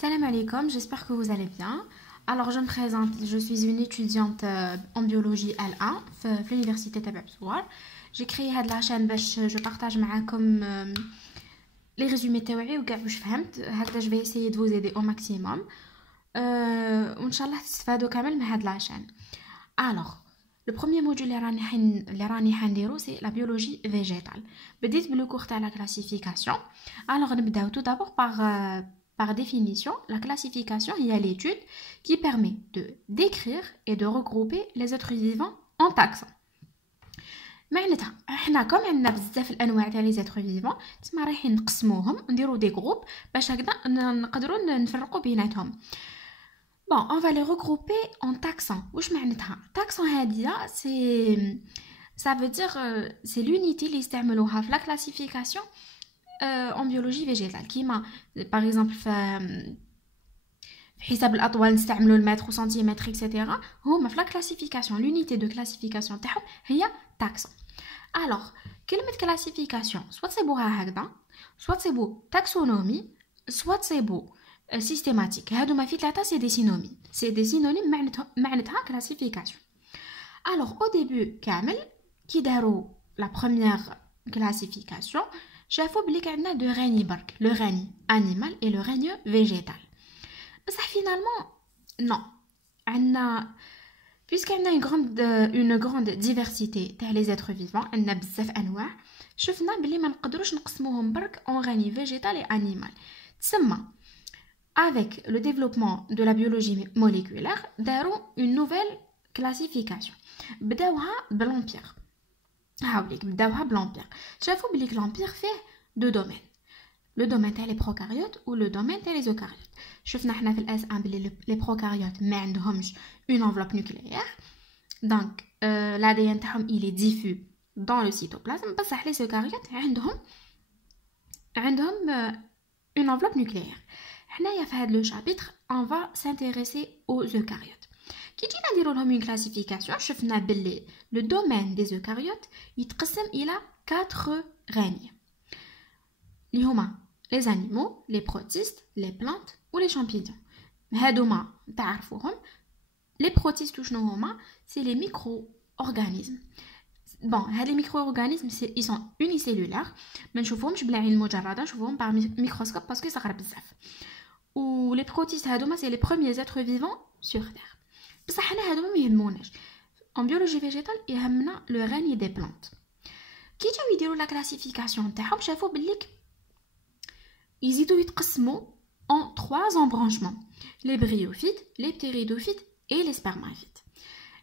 Salam alaikum, j'espère que vous allez bien. Alors, je me présente, je suis une étudiante en biologie L1 في l'université تبع بزوار. J'ai créé هاد la chaîne باش je partage معاكم les résumés تاوعي وكاع واش فهمت. هكذا je vais essayer de vous aider au maximum. وإن شاء الله تستفادوا كامل من هاد la chaîne. Alors, le premier module اللي راني حنديرو c'est la biologie végétale. بديت بلو cours تاع la classification. Alors, نبداو tout d'abord par définition, la classification est l'étude qui permet de décrire et de regrouper les êtres vivants en taxons. معناتها احنا كم عندنا بزاف الانواع تاع les êtres vivants تما رايحين نقسموهم ونديروا دي جروب باش هكذا نقدروا نفرقوا بيناتهم. Bon, on va les regrouper en taxons. واش معناتها taxon هاديه ça veut dire c'est l'unité اللي يستعملوها في la classification en biologie végétale كيما par exemple في حساب الأطوال نستعملوا المتر وسنتيمتر etc. هما في la classification l'unité de classification تاعهم هي taxon. Alors كلمة classification soit تصيبوها هكذا soit تصيبو taxonomie soit تصيبو systématique. هادوما في ثلاثة c'est des synonymes معناتها classification. Alors au début كامل كي داروا la première classification شافوا بلي كعندنا دو ريني برك لو ريني انيمال et le règne végétal. بصح finalement non عندنا puisque عندنا une grande diversité تاع les êtres vivants عندنا بزاف انواع شفنا بلي ما نقدروش نقسموهم برك en règne végétal et animal. تسمى avec le développement de la biologie moléculaire داروا une nouvelle classification بداوها بالامبير. هاوليك بداوها بلامبير شافوا بلي لامبير فيه دو دومين لو دومين تاع لي بروكاريوت و لو دومين تاع لي زوكاريوت. شفنا حنا في الاس 1 بلي لي بروكاريوت ما عندهمش اون انفلوب نوكليير دونك l'ADN تاعهم il est diffus dans le cytoplasme بصح لي زوكاريوت عندهم une enveloppe nucléaire. حنايا في هذا لو شابيتر on va s'intéresser aux eucaryotes. كي جينا نديرو لهم une classification شفنا بلي le domaine des eucaryotes يتقسم إلى 4 règnes اللي هما les animaux, les protistes, les plantes ou les champignons. هادوما تعرفوهم. les protistes شنو هما c'est les micro-organismes. Bon, هاد les micro-organismes ils sont unicellulaires ما نشوفهمش بالعين المجردة نشوفهم par microscope parce que صغار بزاف. و les protistes هادوما c'est les premiers êtres vivants sur terre. بصح حنا هادوما ما يهموناش. En biologie végétale يهمنا le règne des plantes. كي جاو يديروا لا كلاسيفيكاسيون تاعهم شافوا بلي يزيدوا يتقسموا en 3 embranchements les bryophytes, les ptéridophytes et les spermaphytes.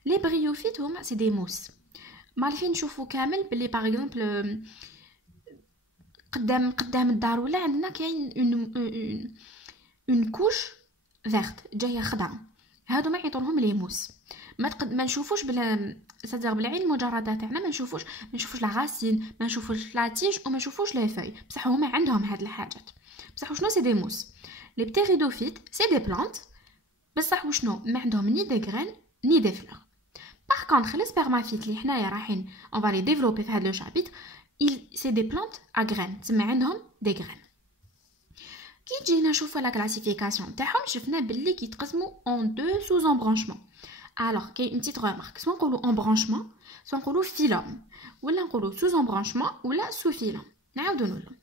les bryophytes هما c'est des mousses. مالفين نشوفوا كامل بلي باغ اكزومبل قدام الدار ولا عندنا كاين اون كوش فيرت جايه خضراء هادو ما يعيطولهم لي موس. ما نشوفوش صدق بالعين المجرده تاعنا ما نشوفوش لا غاسين ما نشوفوش لا تيج وما نشوفوش لي فوي بصح هما عندهم هاد الحاجات. بصح وشنو سي دي موس. لي بتيريدوفيت سي دي بلانت بصح وشنو ما عندهم ني دي غرين ني دي فلور. Par contre, les spermaphytes اللي حنايا رايحين on va les développer في هذا le chapitre, c'est des plantes à graines. تسمى عندهم des graines. كي جينا نشوفوا la classification تاعهم شفنا باللي كيتقسموا en 2 sous-embranchements. Alors, كاين une petite remarque. soit نقولوا embranchement, soit نقولوا phylum. ولا نقولوا sous-embranchement ولا sous-phylum. نعاودوا نقولوا.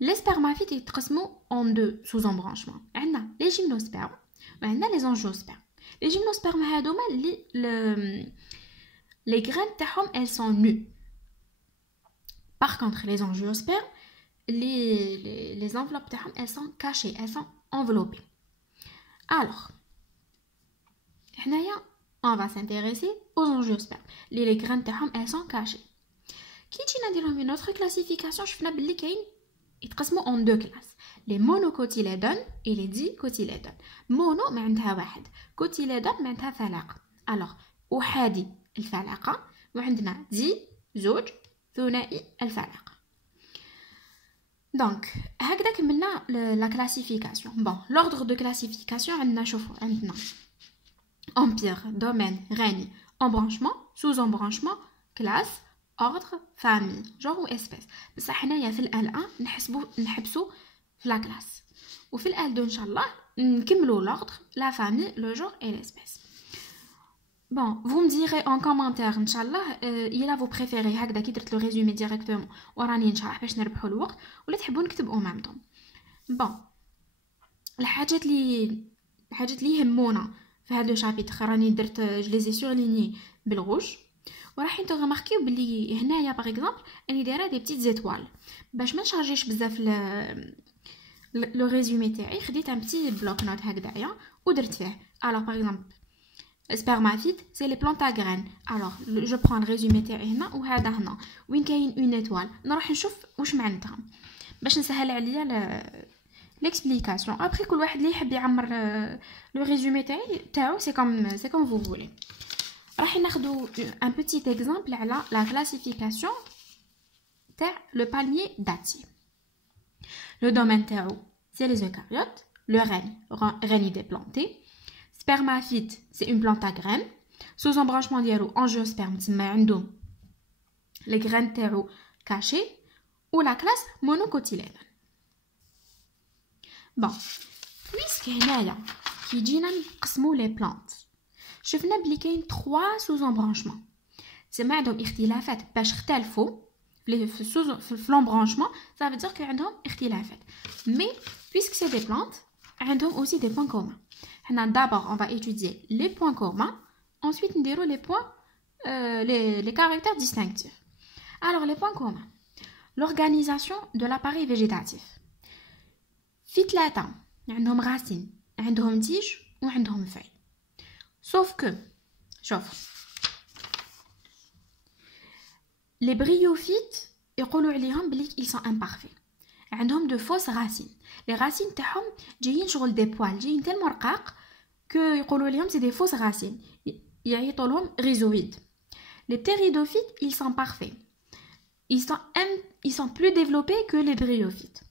Les spermaphytes يتقسموا en 2 sous-embranchements. عندنا les gymnospermes وعندنا les angiospermes. Les gymnospermes هادوما les graines تاعهم elles sont nues. Par contre les angiospermes les enveloppes تاعهم elles sont cachées, elles sont enveloppées. Alors حنايا on va s'intéresser aux angiospermes. Les graines تاعهم elles sont cachées. كي جينا نديرهم une autre classification شفنا بلي كاين يتقسموا en 2 classes. les monocotylédones et les dicotylédones. mono معناتها واحد cotylédone معناتها فلاقة. alors أحادي الفلاقة وعندنا دي زوج ثنائي الفلاقة. donc هكذا كملنا la classification. bon l'ordre de classification عندنا شوفوا عندنا empire, domaine, règne, embranchement, sous-embranchement, classe, ordre, famille, genre ou espèce. بصح حنايا في ال1 نحبسو في لا كلاس. وفي ال2 ان شاء الله نكملوا l'ordre, la famille, le genre et l'espèce. Bon, vous me direz en commentaire, Inch'Allah, il a vos préférés, هكذا كي درت le résumé directement وراني نشرح باش نربحوا الوقت ولا تحبوا نكتب en même temps. Bon, الحاجات اللي يهمونا في هذا الشابيتر راني درت je les ai surlignés بالغوج وراح تغماركيو بلي هنايا باغ اكزومبل اني دايره دي بتيت زيتوال باش ما نشارجيش بزاف لو ريزومي تاعي خديت ان بتي بلوك نوت هكذايا ودرت فيه. alors par exemple spermatozoïde c'est les plantes à graines. alors je prends le résumé تاعي هنا وهذا هنا وين كاين اون ايتوال نروح نشوف واش معناتها باش نسهل عليا l'explication. après كل واحد اللي يحب يعمر لو ريزومي تاعو سي كوم فو فولي. راح ناخذوا un petit exemple على la classification تاع le palmier dattier. le domaine تاعو c'est les eucaryotes. le règne des plantés. spermaphyte c'est une plante à graines. sous embranchement ديالو angiosperme تما عندهم les graines تاعو cachées. ou la classe monocotylédone. bon puisque هنايا كي جينا نقسموا لي بلانت شفنا بلي كاين 3 سوز امبرانشمون تما عندهم اختلافات باش اختلفوا في لومبرانشمون ça veut dire que عندهم اختلافات mais puisque c'est des plantes عندهم aussi des points communs. حنا d'abord on va étudier les points communs, ensuite نديروا les points les caractères distinctifs. alors les points communs, l'organisation de l'appareil végétatif. في 3 عندهم racines, عندهم tiges وعندهم feuilles. sauf que شوف les bryophytes يقولوا عليهم بلي ils sont imparfaits. عندهم de fausses racines. les racines تاعهم جايين شغل des poils جايين تالمو رقاق que يقولوا عليهم c'est des fausses racines يعيطوا لهم rhizoïdes. les ptéridophytes ils sont parfaits. ils sont plus développés que les bryophytes.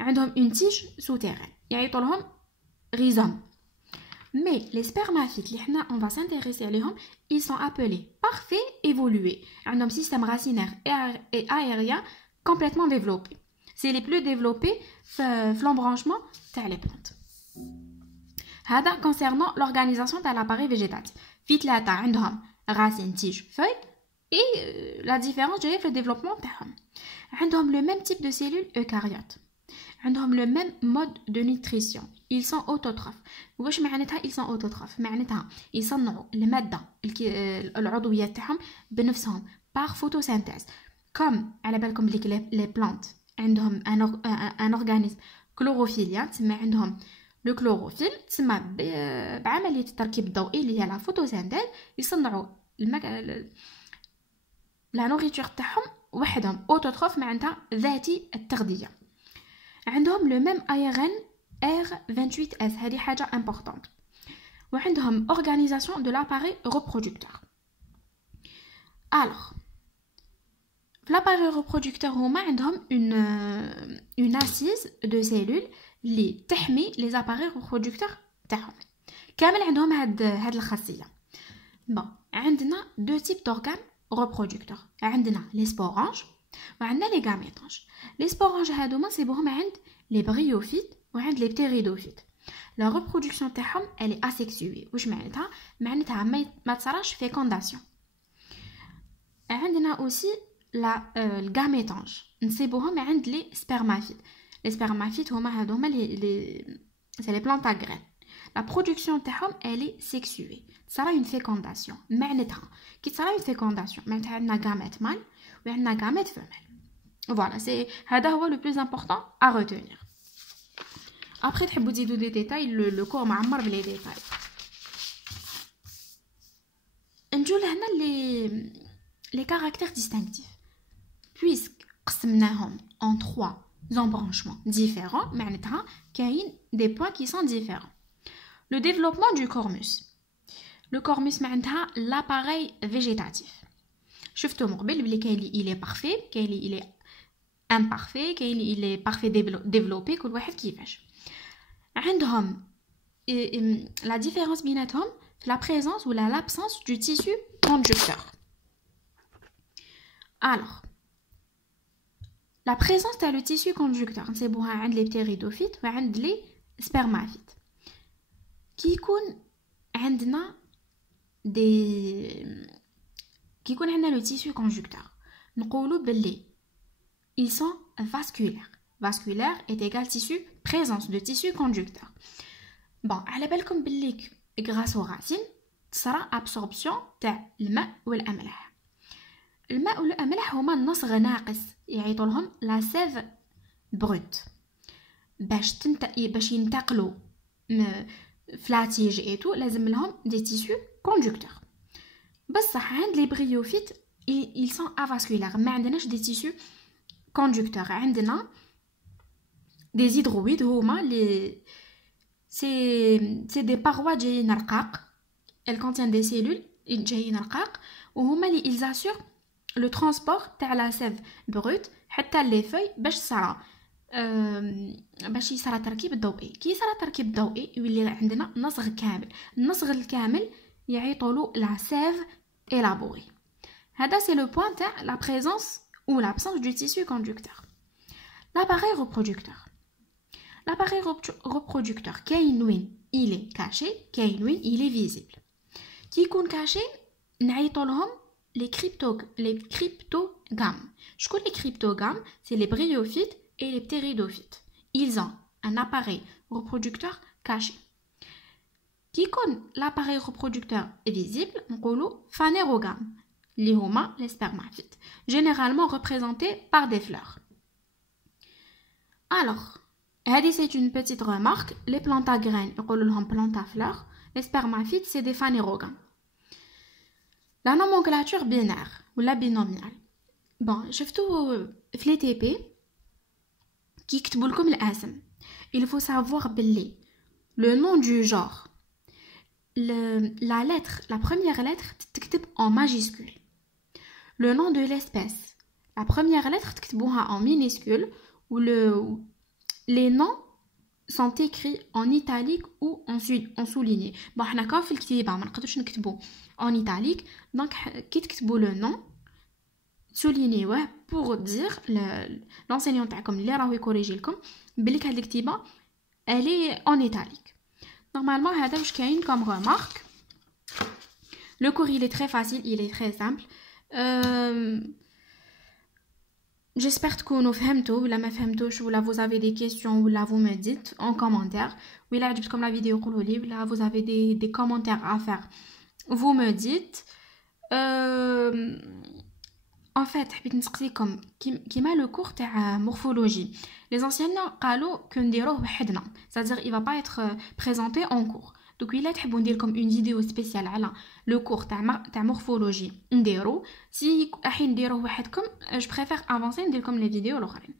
عندهم une tige souterraine يعيطوا لهم rhizome. mais les spermaphytes اللي حنا on va s'intéresser عليهم ils sont appelés parfaits évolués. عندهم système racinaire et aérien complètement développé. c'est les plus développés في l'embranchement تاع les plantes. هذا concernant l'organisation de l'appareil végétatif. في 3 عندهم racines, tiges, feuilles et la différence جايه في le développement تاعهم. عندهم le même type de cellules eucaryotes. عندهم le même mode de nutrition. ils sont autotrophes. واش معناتها ils sont autotrophes؟ معناتها يصنعوا الماده العضويه تاعهم بنفسهم par photosynthèse. comme على بالكم بلي les plantes عندهم un organisme chlorophyllien تسمى عندهم لو كلوروفيل تسمى بعمليه التركيب الضوئي اللي هي لا فوتوسينثيز يصنعوا لا نوريتور تاعهم وحدهم. اوتوتروف معناتها ذاتي التغذيه. عندهم لو ميم ARN R28S هذه حاجه امبورطونط. وعندهم اورغانيزاسيون دو لاباري reproducteur. alors l'appareil reproducteur هما عندهم une assise de cellules اللي تحمي les appareils reproducteurs تاعهم. كامل عندهم هاد الخاصيه. bon عندنا deux types d'organes reproducteurs. عندنا les sporanges وعندنا les gamétanges. les sporanges هادوما نصيبوهم عند les bryophytes وعند les ptéridophytes. la reproduction تاعهم elle est asexuée. واش معناتها؟ معناتها ما تصراش fécondation. عندنا aussi الجاميتانج نصيبوهم عند لي سبرماتيد. لي سبرماتيد هما هادوما c'est les plantes à graines. la production تاعهم elle est sexuée. صرا une fécondation. معناتها كي تصرا une fécondation معناتها عندنا gamète mâle وعندنا gamète femelle. voilà c'est هذا هو le plus important à retenir. après تحبوا تزيدوا دي ديتاي le cours معمر بلي ديتاي. نجو لهنا les caractères distinctifs. puisque قسمناهم en 3 embranchements différents معناتها كاين des points qui sont différents. le développement du cormus. le cormus معناتها l'appareil végétatif. شفتوا من قبل بلي كاين اللي il est parfait كاين اللي il est imparfait كاين اللي il est parfait développé كل واحد كيفاش. عندهم la différence بيناتهم في la présence ou l'absence du tissu conducteur. alors la présence تاع le tissu conducteur نسيبوها عند les ptéridophytes وعند les spermatozoïdes كي يكون عندنا le tissu conducteur نقولوا باللي ils sont vasculaires. Vasculaire est égal tissu, présence de tissu conducteur. Bon, على بالكم باللي grâce aux racines تصرى absorption تاع الماء والأملاح. الماء والأملاح هما نصغ ناقص يعيطوا لهم لا سيف بروت باش ينتقلوا فلاتيج ايتو لازم لهم دي تيسيو كوندكتور. بصح عند لي بريوفيت ils sont avasculaires ما عندناش دي تيسيو كوندكتور عندنا des hydroïdes هما les c'est des parois جايين رقاق elles contiennent des cellules جايين رقاق وهما اللي ils assurent le transport تاع لا سيف بروت حتى لي فوي باش صرا باش يصرى تركيب الضوئي. كي يصرى تركيب الضوئي يولي عندنا نصغ كامل. النصغ الكامل يعيطولو لا سيف élaboré. هذا c'est le point تاع la présence ou l'absence du tissu conducteur. L'appareil reproducteur. L'appareil reproducteur كاين وين il est caché كاين وين il est visible. كي يكون caché نعيطولهم les cryptogames. شكون les cryptogames? C'est les bryophytes et les ptéridophytes. Ils ont un appareil reproducteur caché. Qui يكون l'appareil reproducteur visible نقولوا phanérogames اللي هما les spermatozoïdes généralement représentés par des fleurs. Alors هذه c'est une petite remarque. Les plantes à graines يقولوا لهم plantes à fleurs. Les spermatozoïdes c'est des phanérogames. La nomenclature binaire ou la binomiale. Bon, شفتوا في les TP كي يكتبوا لكم الاسم il faut savoir باللي le nom du genre la première lettre تكتب en majuscule. Le nom de l'espèce la première lettre تكتبوها en minuscule ou les noms sont écrits en italique ou en souligné. Bon, حنا كان في الكتابة ما نقدرش نكتبو en italique donc كي تكتبوا le nom soulignéوه pour dire l'enseignant تاعكم اللي راهو يكوريجي لكم بلي هاد الكتابة elle est en italique. Normalement هذا واش كاين comme remarque. Le cours il est très facile, il est très simple. J'espère تكونوا فهمتوا ولا ما فهمتوش ولا vous avez des questions ولا vous me dites en commentaire. ولا عجبتكم la vidéo قولوا لي ولا vous avez des commentaires à faire vous me dites. En fait حبيت نسقسيكم كيما لو كور تاع مورفولوجي les enseignants قالوا كنديروه وحدنا c'est-à-dire il va pas être présenté en cours. Donc الا تحبوا ندير لكم une vidéo spéciale على لو كور تاع مورفولوجي نديرو. si حين نديروه وحدكم je préfère avancer ندير لكم les vidéos الاخرين.